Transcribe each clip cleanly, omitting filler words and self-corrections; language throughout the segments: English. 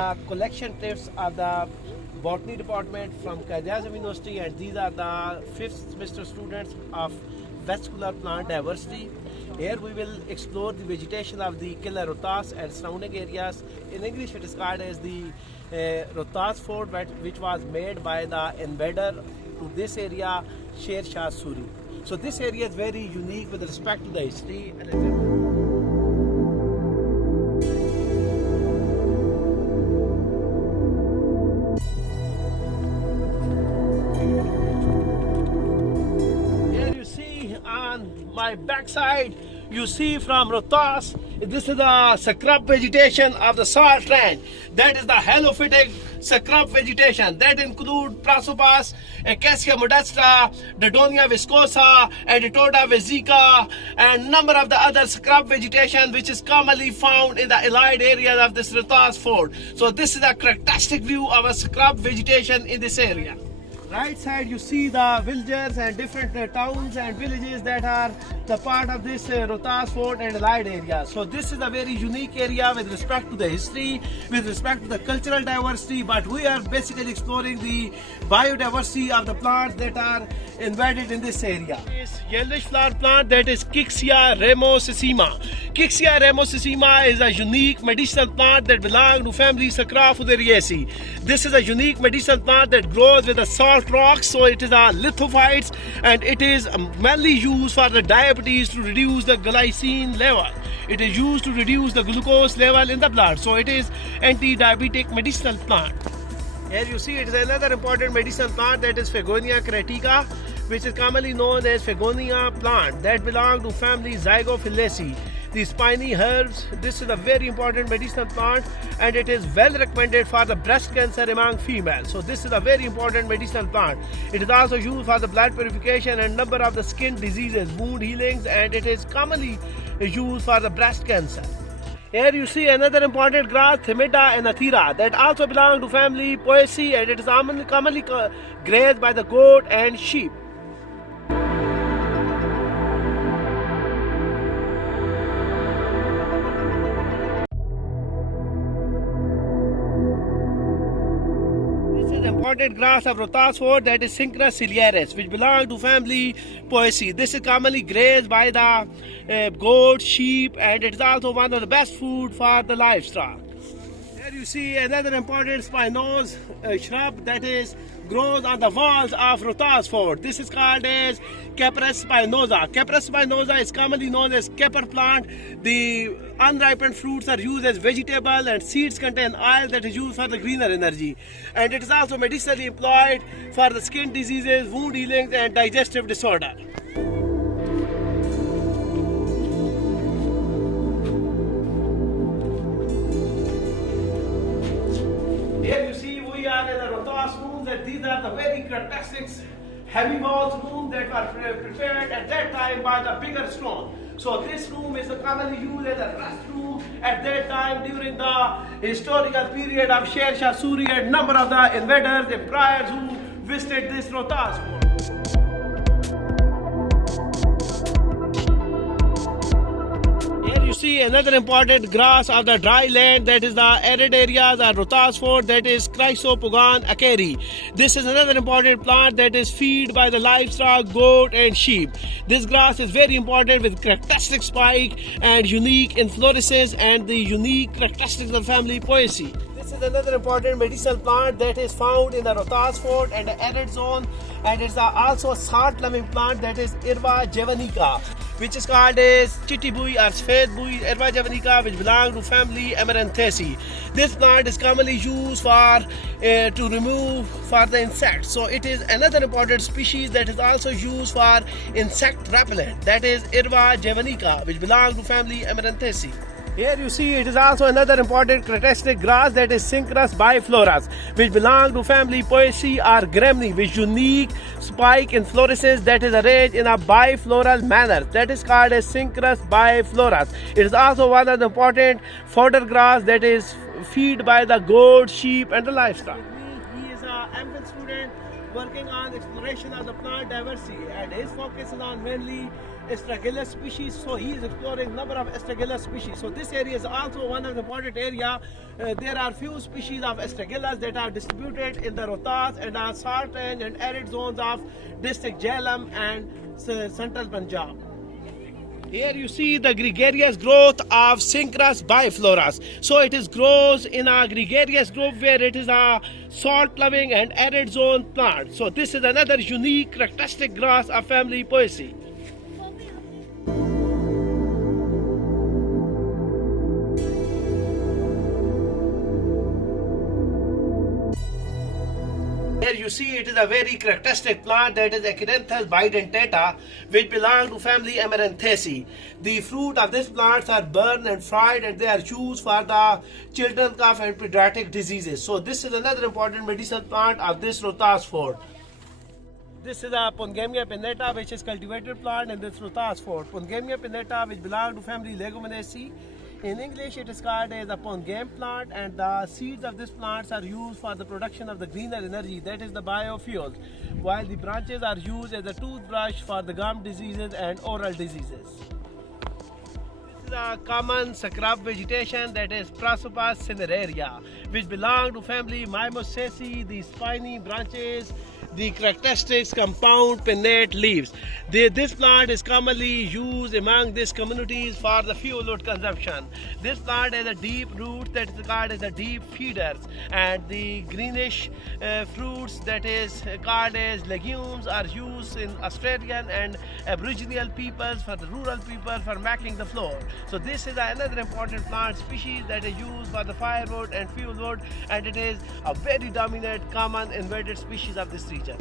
the collection trips of the botany department from Qaid-e-Azam University, and these are the 5th semester students of vascular plant diversity. Here we will explore the vegetation of the Killa Rohtas and surrounding areas. In English it is called as the Rohtas Fort, which was made by the invader to this area, Sher Shah Suri. So this area is very unique with respect to the history. Here you see on my backside, you see from Rohtas, this is the scrub vegetation of the salt range. That is the halophytic scrub vegetation that include Prosopis, Acacia modesta, Dadonia viscosa, Editoda vesica, and number of the other scrub vegetation which is commonly found in the allied areas of this Rohtas Fort. So this is a characteristic view of a scrub vegetation in this area. Right side you see the villagers and different towns and villages that are the part of this Rohtas Fort and allied area. So this is a very unique area with respect to the history, with respect to the cultural diversity, but we are basically exploring the biodiversity of the plants that are embedded in this area. This yellowish flower plant that is Kixia ramosissima. Kixia ramosissima is a unique medicinal plant that belongs to family Sacrafuderiaceae. This is a unique medicinal plant that grows with a salt rocks, so it is a lithophytes, and it is mainly used for the diabetes to reduce the glycine level. It is used to reduce the glucose level in the blood, so it is anti-diabetic medicinal plant. Here you see it is another important medicinal plant that is Phagonia cretica, which is commonly known as Phagonia plant that belongs to family Zygophyllaceae. The spiny herbs, this is a very important medicinal plant and it is well recommended for the breast cancer among females. So this is a very important medicinal plant. It is also used for the blood purification and number of the skin diseases, wound healings, and it is commonly used for the breast cancer. Here you see another important grass, Thymida anathera, that also belongs to family Poaceae, and it is commonly grazed by the goat and sheep. Important grass of Rohtas Fort, that is Synchra ciliaris, which belongs to family Poaceae. This is commonly grazed by the goat, sheep, and it is also one of the best food for the livestock. Here you see another important spinose shrub that is grows on the walls of Rohtas Fort. This is called as Capra spinosa. Capra spinosa is commonly known as capper plant. The unripened fruits are used as vegetable and seeds contain oil that is used for the greener energy. And it is also medicinally employed for the skin diseases, wound healings, and digestive disorder. Here you see we are in the Rohtas rooms, and these are the very characteristic heavy walls rooms that were prepared at that time by the bigger stone. So this room is commonly used as a rest room at that time during the historical period of Sher Shah Suri and number of the invaders and priors who visited this Rohtas Fort. You see another important grass of the dry land, that is the arid areas of Rohtas Fort, that is Chrysopogon acari. This is another important plant that is fed by the livestock, goat and sheep. This grass is very important with characteristic spike and unique inflorescence and the unique characteristics of family Poaceae. This is another important medicinal plant that is found in the Rohtas Fort and the arid zone, and it's also a salt-loving plant that is Irva javanica, which is called as Chittibui or Sfed Bui Irva javanica, which belongs to family Amaranthaceae. This plant is commonly used for to remove for the insects. So it is another important species that is also used for insect repellent, that is Irva javanica, which belongs to family Amaranthaceae. Here you see it is also another important characteristic grass that is Synchras biflorus, which belongs to family Poaceae or Gremini, with unique spike inflorescence that is arranged in a bifloral manner. That is called as Synchras biflorus. It is also one of the important fodder grass that is fed by the goat, sheep and the livestock. He is an MPhil student working on exploration of the plant diversity, and his focus is on mainly astragalus species. So he is exploring number of astragalus species. So this area is also one of the important area. There are few species of astragalus that are distributed in the Rohtas and salt and arid zones of district Jhelum and central Punjab. Here you see the gregarious growth of synchronous bifloras. So it is grows in a gregarious group where it is a salt-loving and arid zone plant. So this is another unique characteristic grass of family Poaceae. Here you see it is a very characteristic plant that is Acantha's bidentata, which belong to family Amaranthaceae. The fruit of these plants are burned and fried, and they are used for the children cough and pediatric diseases. So this is another important medicinal plant of this Rohtas Fort. This is a Pongamia pinnata, which is cultivated plant in this Rohtas Fort. Pongamia pinnata, which belong to family Leguminaceae. In English, it is called as a pongame plant, and the seeds of these plants are used for the production of the greener energy, that is the biofuels, while the branches are used as a toothbrush for the gum diseases and oral diseases. This is a common scrub vegetation that is Prosopis cineraria, which belong to family Mimosaceae. The spiny branches, the characteristics compound pinnate leaves. This plant is commonly used among these communities for the fuel wood consumption. This plant has a deep root that is called as a deep feeders, and the greenish fruits that is called as legumes are used in Australian and Aboriginal peoples, for the rural people, for making the flour. So this is another important plant species that is used for the firewood and fuel wood, and it is a very dominant common invaded species of this region.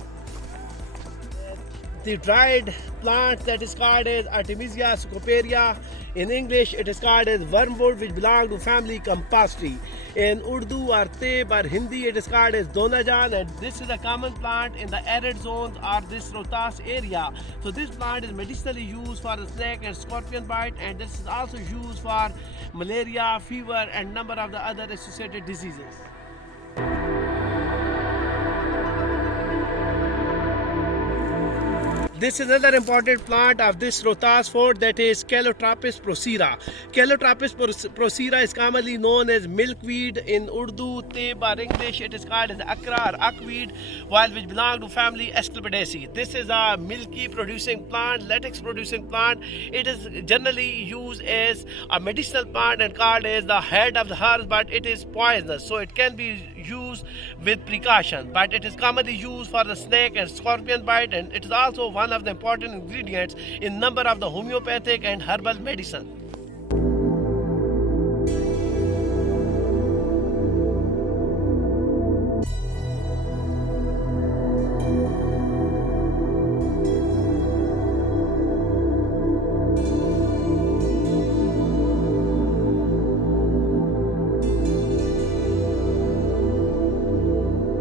The dried plant that is called as Artemisia scoparia. In English, it is called as wormwood, which belong to family Compostri. In Urdu or Teb or Hindi, it is called as donajan, and this is a common plant in the arid zones or this Rohtas area. So this plant is medicinally used for the snake and scorpion bite, and this is also used for malaria, fever, and number of the other associated diseases. This is another important plant of this Rohtas Fort, that is Calotropis procera. Calotropis procera is commonly known as milkweed in Urdu, Teb or English. It is called as akra or akweed, while which belong to family Asclepiadaceae. This is a milky producing plant, latex producing plant. It is generally used as a medicinal plant and called as the head of the herbs, but it is poisonous, so it can be used with precaution. But it is commonly used for the snake and scorpion bite, and it is also one of the important ingredients in number of the homeopathic and herbal medicine.